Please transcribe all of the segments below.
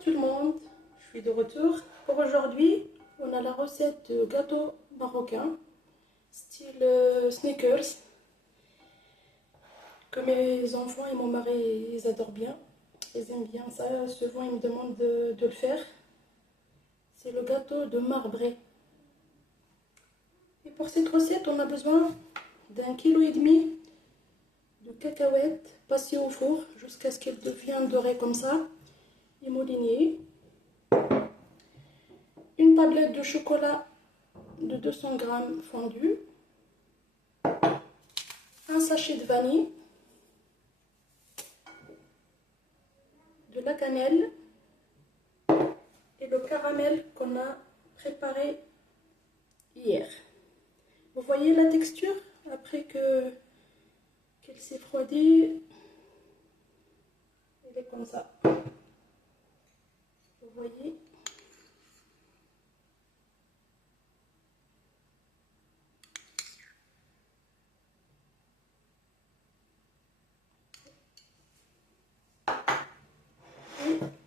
tout le monde, je suis de retour. Pour aujourd'hui, on a la recette de gâteau marocain, style Snickers, que mes enfants et mon mari ils adorent bien. Ils aiment bien ça, souvent ils me demandent de le faire. C'est le gâteau de marbré. Et pour cette recette, on a besoin d'1,5 kg de cacahuètes passées au four jusqu'à ce qu'elles deviennent dorées comme ça, et moulinées. Une tablette de chocolat de 200 g fondu, un sachet de vanille, de la cannelle et le caramel qu'on a préparé hier. Vous voyez la texture après qu'elle s'est refroidie, elle est comme ça. Vous voyez.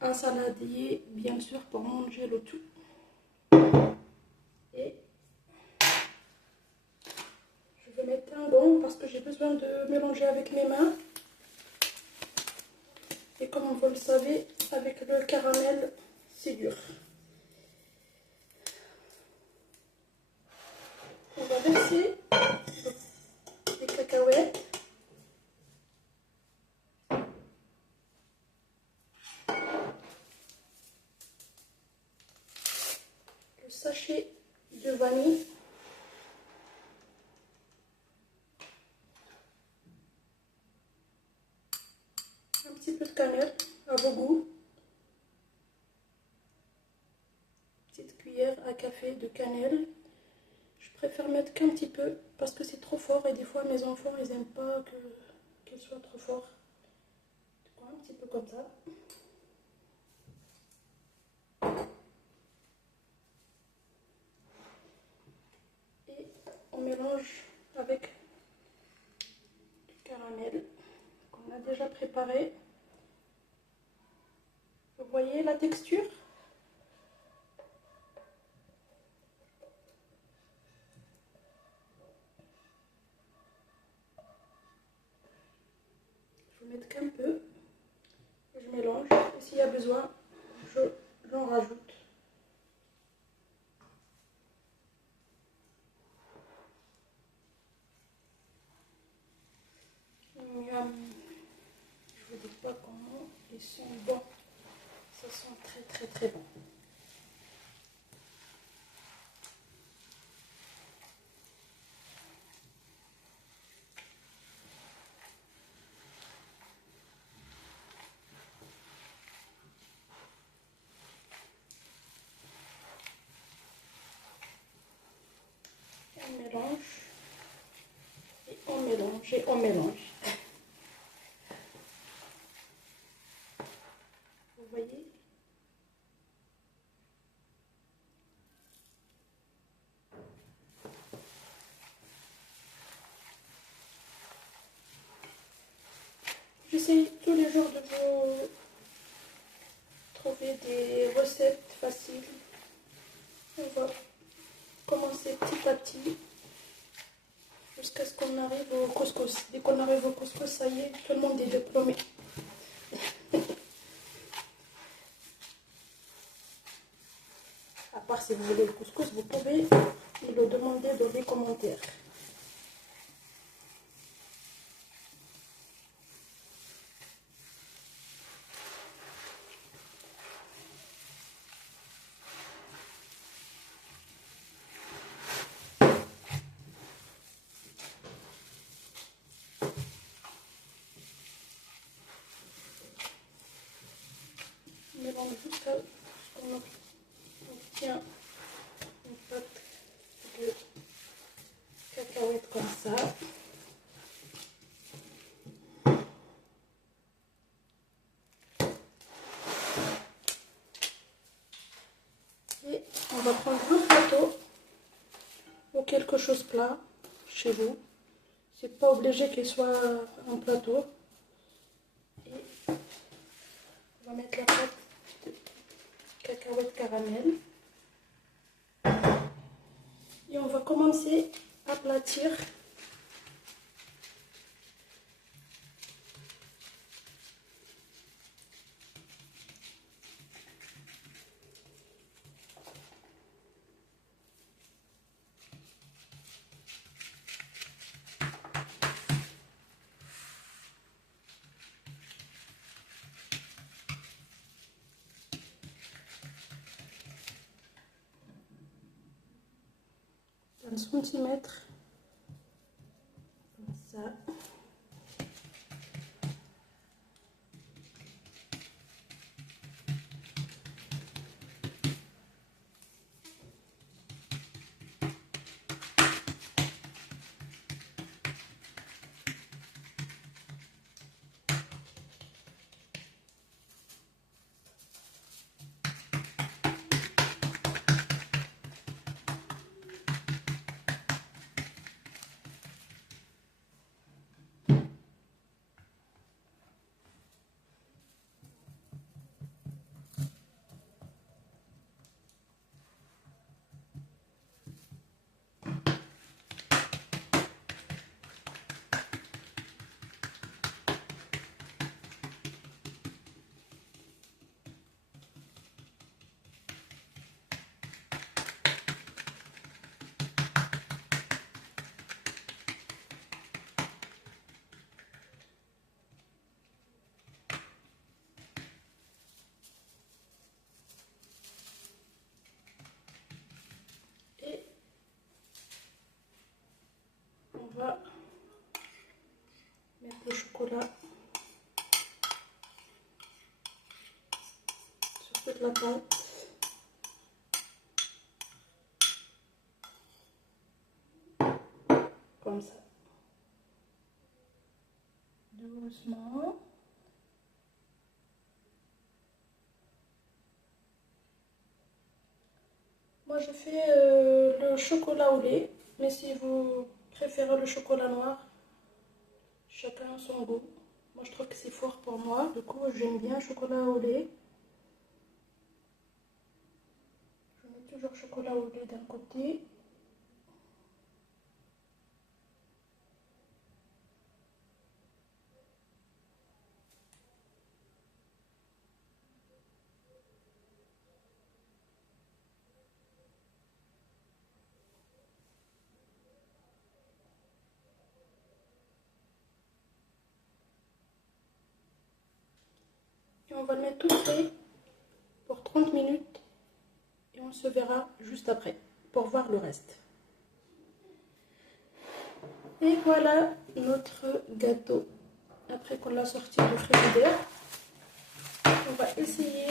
Un saladier, bien sûr, pour manger le tout. Et je vais mettre un gant parce que j'ai besoin de mélanger avec mes mains. Et comme vous le savez, avec le caramel, c'est dur. On va verser les cacahuètes. Le sachet de vanille. Un petit peu de cannelle à vos goûts. Petite cuillère à café de cannelle. Je préfère mettre qu'un petit peu parce que c'est trop fort et des fois mes enfants ils n'aiment pas qu'elle soit trop fort. Un petit peu comme ça. Et on mélange avec du caramel qu'on a déjà préparé. Vous voyez la texture? Je vais mettre qu'un peu. Je mélange. Et s'il y a besoin, j'en rajoute. Miam. Je vous dis pas comment ils sont bons. Ça sent très très très bon. On mélange et on mélange et on mélange. Vous voyez? J'essaye tous les jours de vous trouver des recettes faciles. On va commencer petit à petit jusqu'à ce qu'on arrive au couscous. Dès qu'on arrive au couscous, ça y est, tout le monde est diplômé. À part si vous voulez le couscous, vous pouvez me le demander dans les commentaires. On mélange jusqu'à ce qu'on obtient une pâte de cacahuètes comme ça. Et on va prendre un plateau ou quelque chose plat chez vous. C'est pas obligé qu'il soit un plateau. Et on va mettre la pâte cacahuètes caramel. Et on va commencer à aplatir. Un centimètre comme ça. Et on va mettre le chocolat sur toute la pâte. Comme ça. Doucement. Moi je fais le chocolat au lait, mais si vous préférez le chocolat noir, chacun son goût. Moi je trouve que c'est fort pour moi, du coup j'aime bien le chocolat au lait. Je mets toujours chocolat au lait d'un côté. Et on va le mettre tout frais pour 30 minutes et on se verra juste après pour voir le reste. Et voilà notre gâteau après qu'on l'a sorti du frigidaire. On va essayer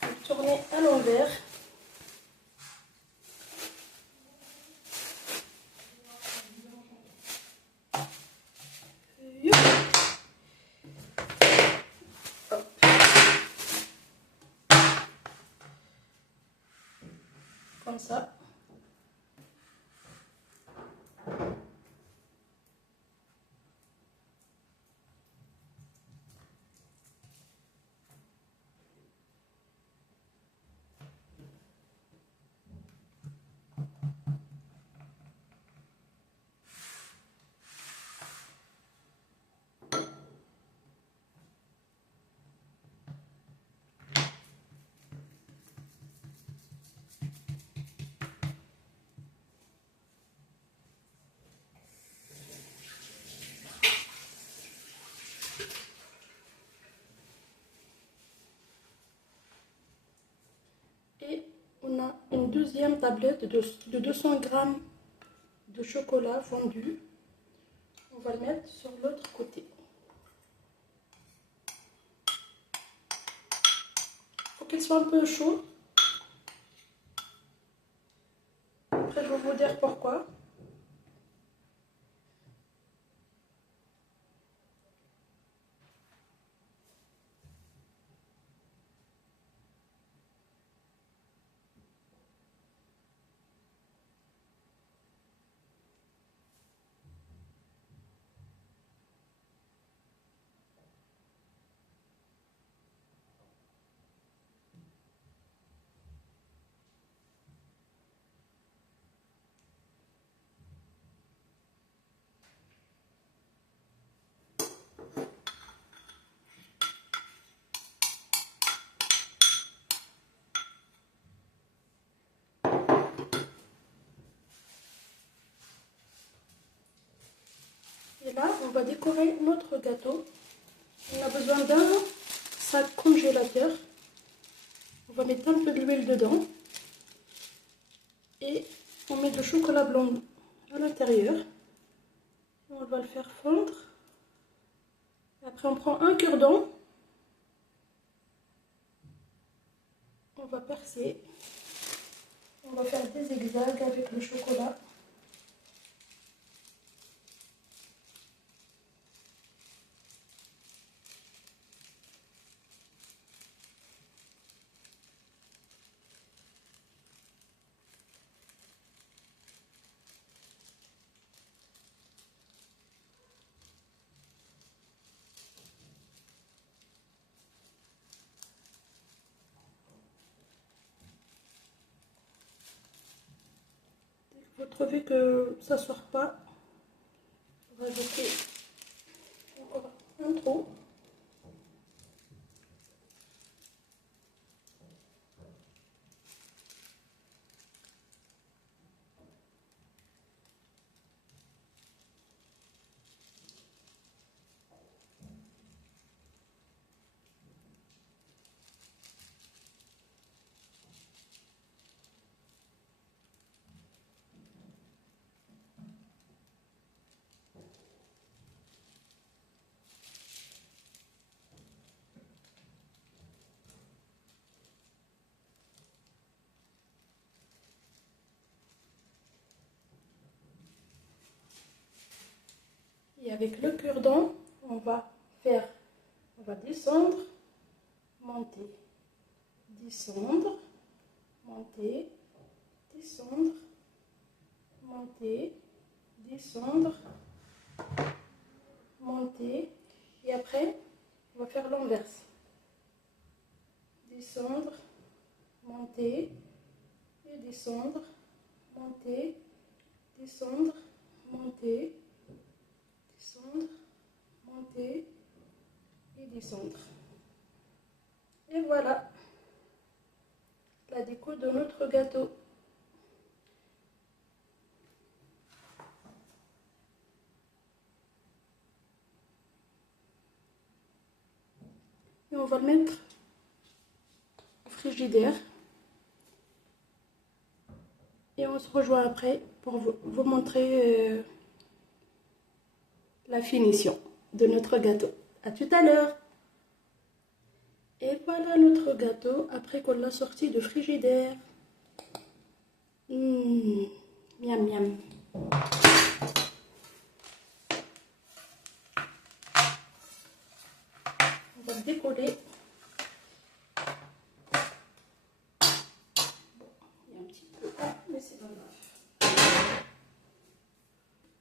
de tourner à l'envers. Comme ça. Et on a une deuxième tablette de 200 grammes de chocolat fondu. On va le mettre sur l'autre côté. Il faut qu'il soit un peu chaud. Après, je vais vous dire pourquoi. là, on va décorer notre gâteau. On a besoin d'un sac congélateur. On va mettre un peu d'huile dedans. Et on met du chocolat blanc à l'intérieur. On va le faire fondre. Après, on prend un cure-dent. On va percer. On va faire des zigzags avec le chocolat. Vous trouvez que ça ne sort pas, on va ajouter encore un trou. Et avec le cure-dent, on va descendre, monter, descendre, monter, descendre, monter, descendre, monter. Et après, on va faire l'inverse. Descendre, monter, et descendre, monter, descendre, monter, descendre, monter et descendre. Et voilà la déco de notre gâteau. Et on va le mettre au frigidaire. Et on se rejoint après pour vous montrer la finition de notre gâteau. À tout à l'heure. Et voilà notre gâteau après qu'on l'a sorti du frigidaire. Miam miam. On va le décoller. Il y a un petit peu, mais c'est pas grave.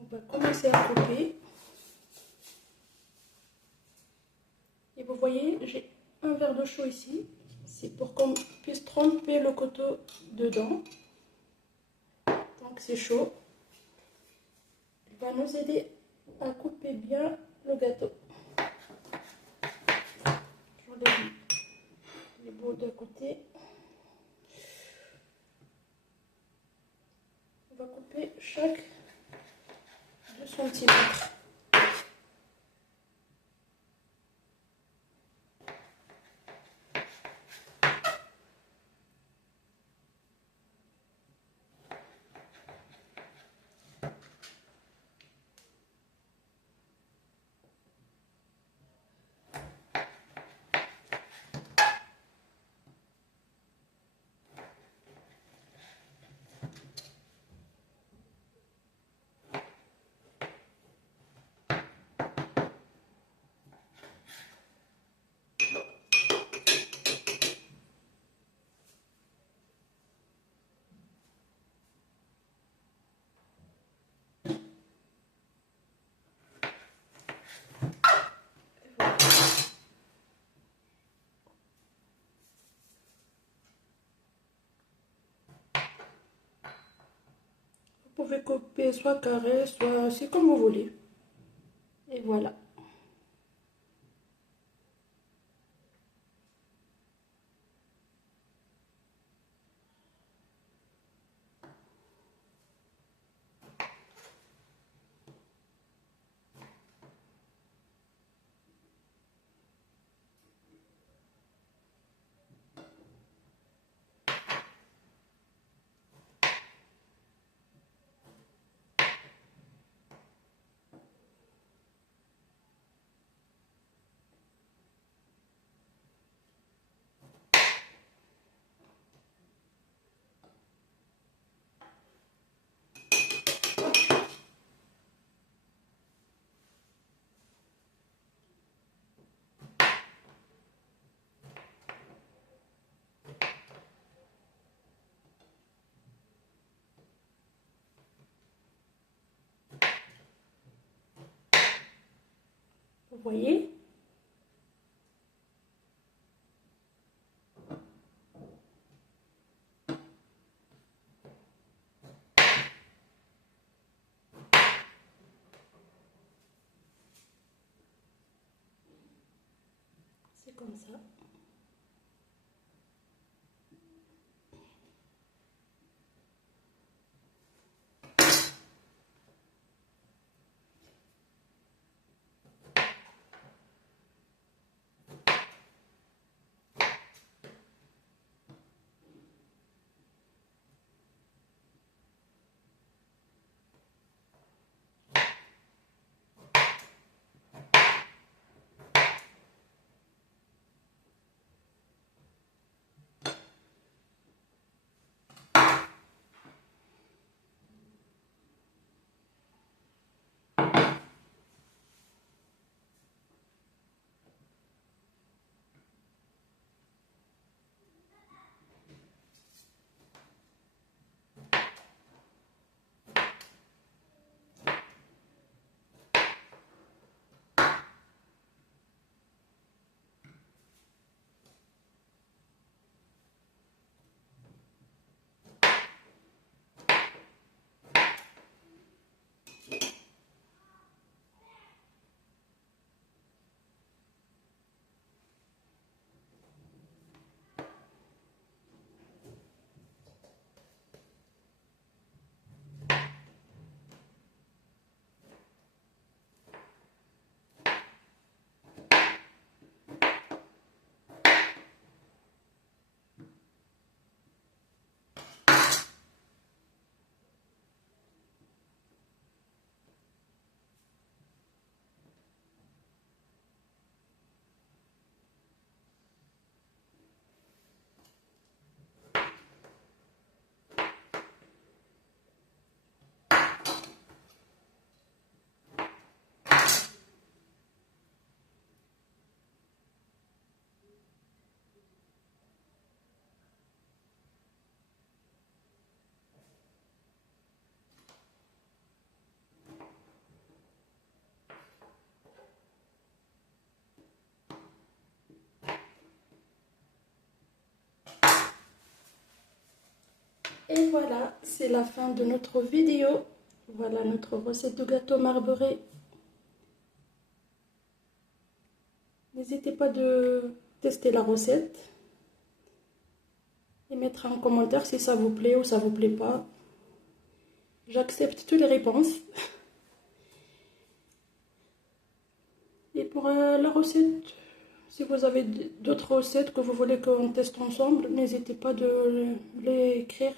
On va commencer à couper. Et vous voyez, j'ai un verre d'eau chaud ici. C'est pour qu'on puisse tremper le couteau dedans. Donc c'est chaud. Il va nous aider à couper bien le gâteau. J'enlève les bouts de côté. On va couper chaque 2 cm. Vous pouvez couper soit carré, soit c'est comme vous voulez. Et voilà. Vous voyez? C'est comme ça. Et voilà, c'est la fin de notre vidéo. Voilà notre recette de gâteau marbré. N'hésitez pas de tester la recette et mettre en commentaire si ça vous plaît ou ça vous plaît pas. J'accepte toutes les réponses. Et pour la recette, si vous avez d'autres recettes que vous voulez qu'on teste ensemble, n'hésitez pas de les écrire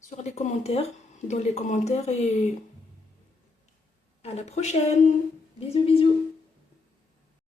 sur les commentaires, dans les commentaires, et à la prochaine. Bisous bisous.